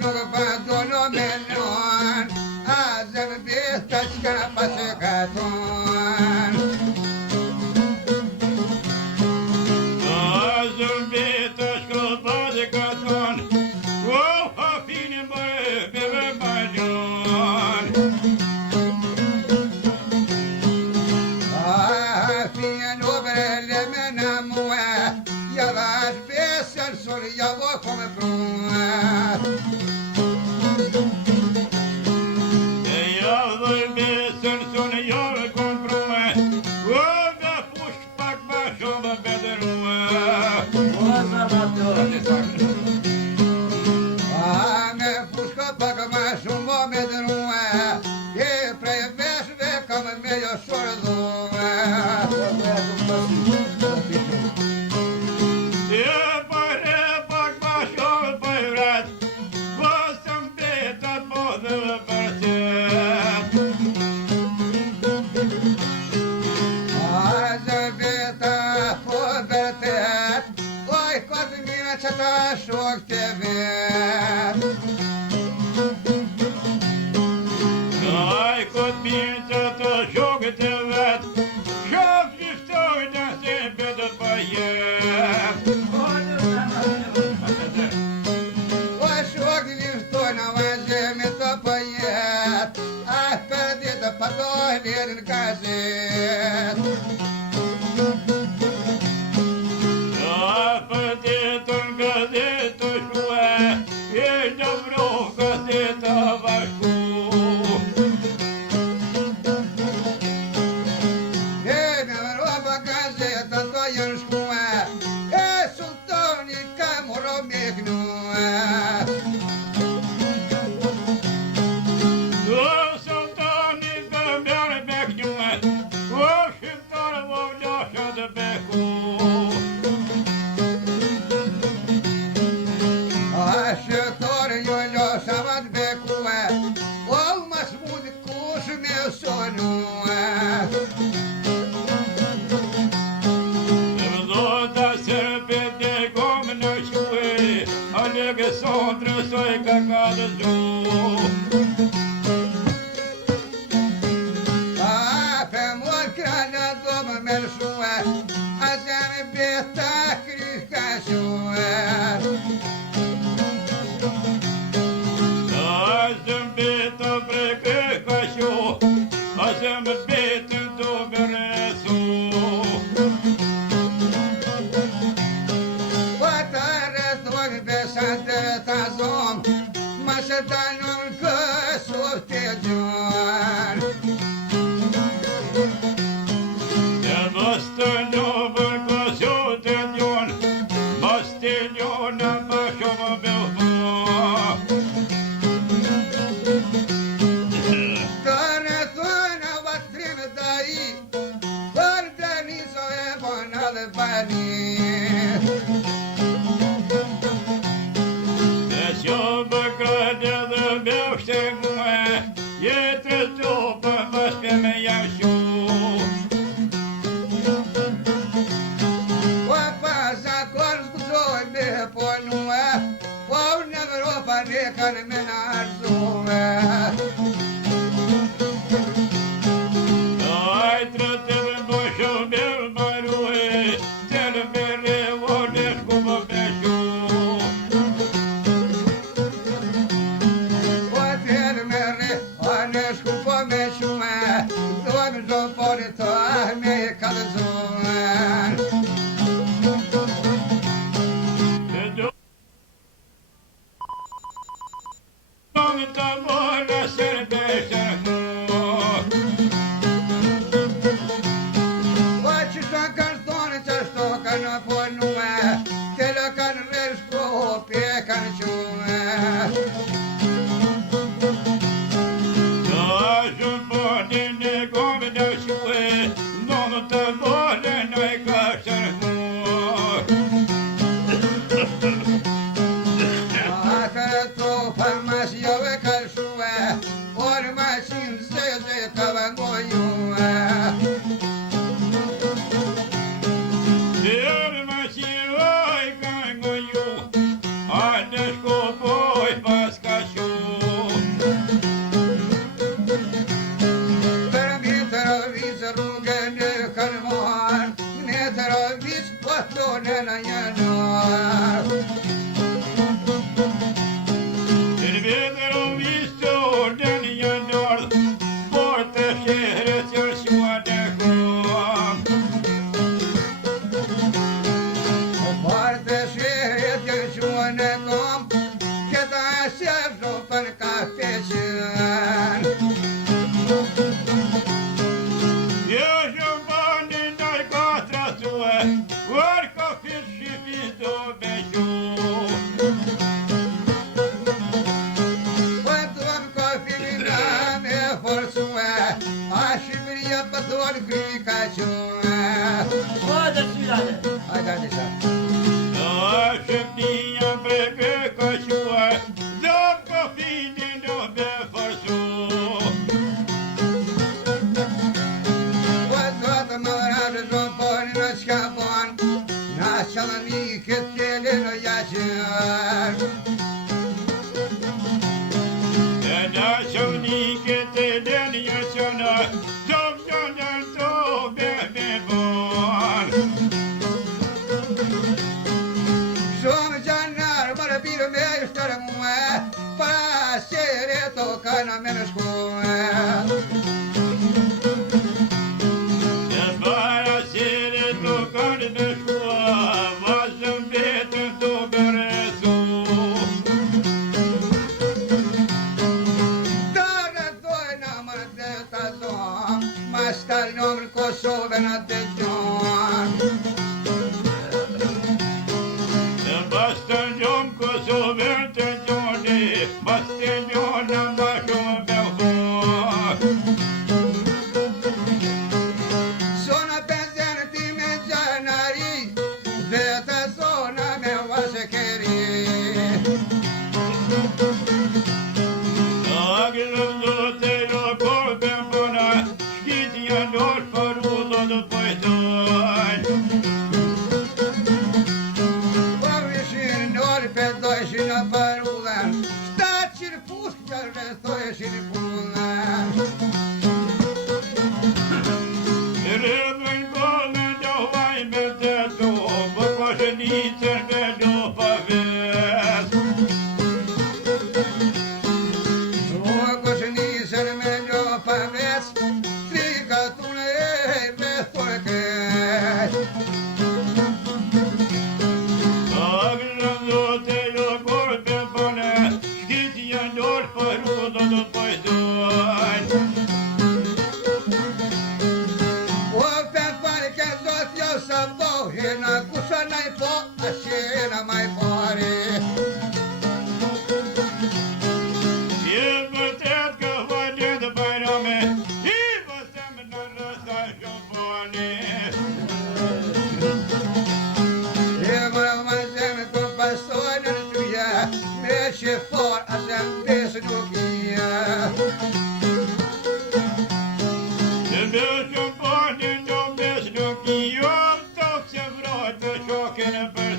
nuk pandono menon, azem besta çka pasekaton. Azem besta çka pasekaton, o hafine bebe bajon. Hafine nobele menamua, yavar besar sol yavo come prua. Yavar besar sol yavo come prua. Oga pushpak bashova bedrua. Me pushpak bashova bedrua. E prevesve come meglio sordo. Ta shok të vet. Ai kot mirë që të shok të vet, shok liftoj në se betë pa jet. O shok liftoj në vazhemi të pa jet, ah për ditë pa dojnë në gazet. Oj, paska Edhe në vistë orden janë nërë, por të shërët jërë shua të kom. Por të shërët jërë shua në kom, këta shërë për ka feqën. Jo shumë bani nëj ka trasue, por ka fitë shqipit do beqo. Për kry ka qënë Hajde syjale. Hajde sa Shqiptia për kry ka qënë, do ka fitin do be forsu. Po të të më rrë do poni në shka pon Në qëllë një këtë kjeli në jaqër Në qëllë një këtë den jaqënë, Shumë gjanarë më rëpirë me shtërë muë Para sere të kanë me në shkuë Para sere të kanë me shkuë Vazëm betën të beresu Dërë dojë në më të të zonë Ma shtarë nëmër Kosovë në të gjonë Basta njëm Kosovën të gjoni, basta njëm në më shumë belhon. Sona penzenë ti me gjanari Dhe të zona me vashekeri Agrëm zote jo korben bëna, shkitja ndosh për ullë të pojtojnë. Pedojshin në përullën Shtatë qirë fushë që rrestojshin pullën Rëbën gollën do vajme të to, për koshënicën me do pa ves. Koshënicën me do pa ves Trika tune me forket Hena kusha nai po, ashena mai pare E vërtet ka vajtje të bajrame, I vësem në rësta shëmpone. E mërë më zemë të pasojnë në tyja Me shëfor asem besë nuk ija E me shëmpone në besë nuk ija Të se vrojtë shokën e për